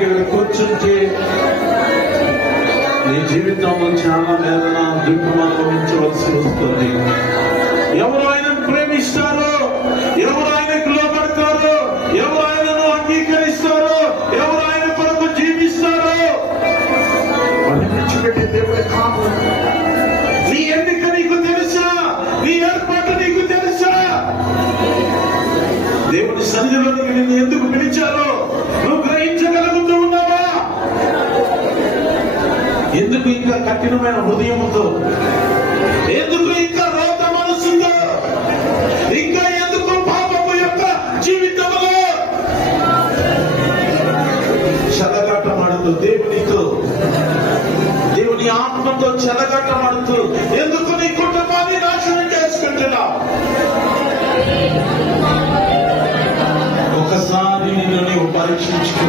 సమయానికి ఇక్కడ కూర్చుంటే నీ జీవితంలో చాలా వేదన దుఃఖం అనుభవించవలసి వస్తుంది. ఎవరు ఆయనను ప్రేమిస్తారో, ఎవరు ఆయనకు లోబడతారో, ఎవరు ఆయనను అంగీకరిస్తారో, ఎవరు ఆయన కొరకు జీవిస్తారో వారిని విడిచిపెట్టే దేవుడు కాదు. నీ ఎన్నిక నీకు తెలుసా? నీ ఏర్పాటు నీకు తెలుసా? దేవుని సన్నిధిలోనికి నిన్ను ఎందుకు పిలిచారో నువ్వు గ్రహించగలుగుతూ ఉన్నావా? ఎందుకు ఇంకా కఠినమైన హృదయముతో, ఎందుకు ఇంకా రోత మనసుతో, ఇంకా ఎందుకు పాపము యొక్క జీవితంలో చెలగాటమాడుతూ, దేవుని ఆత్మతో చెలగాటమాడుతూ ఎందుకు నీ కుటుంబాన్ని నాశనం చేసుకుంటున్నావు? ఒకసారి నిన్ను నీవు పరీక్షించుకో.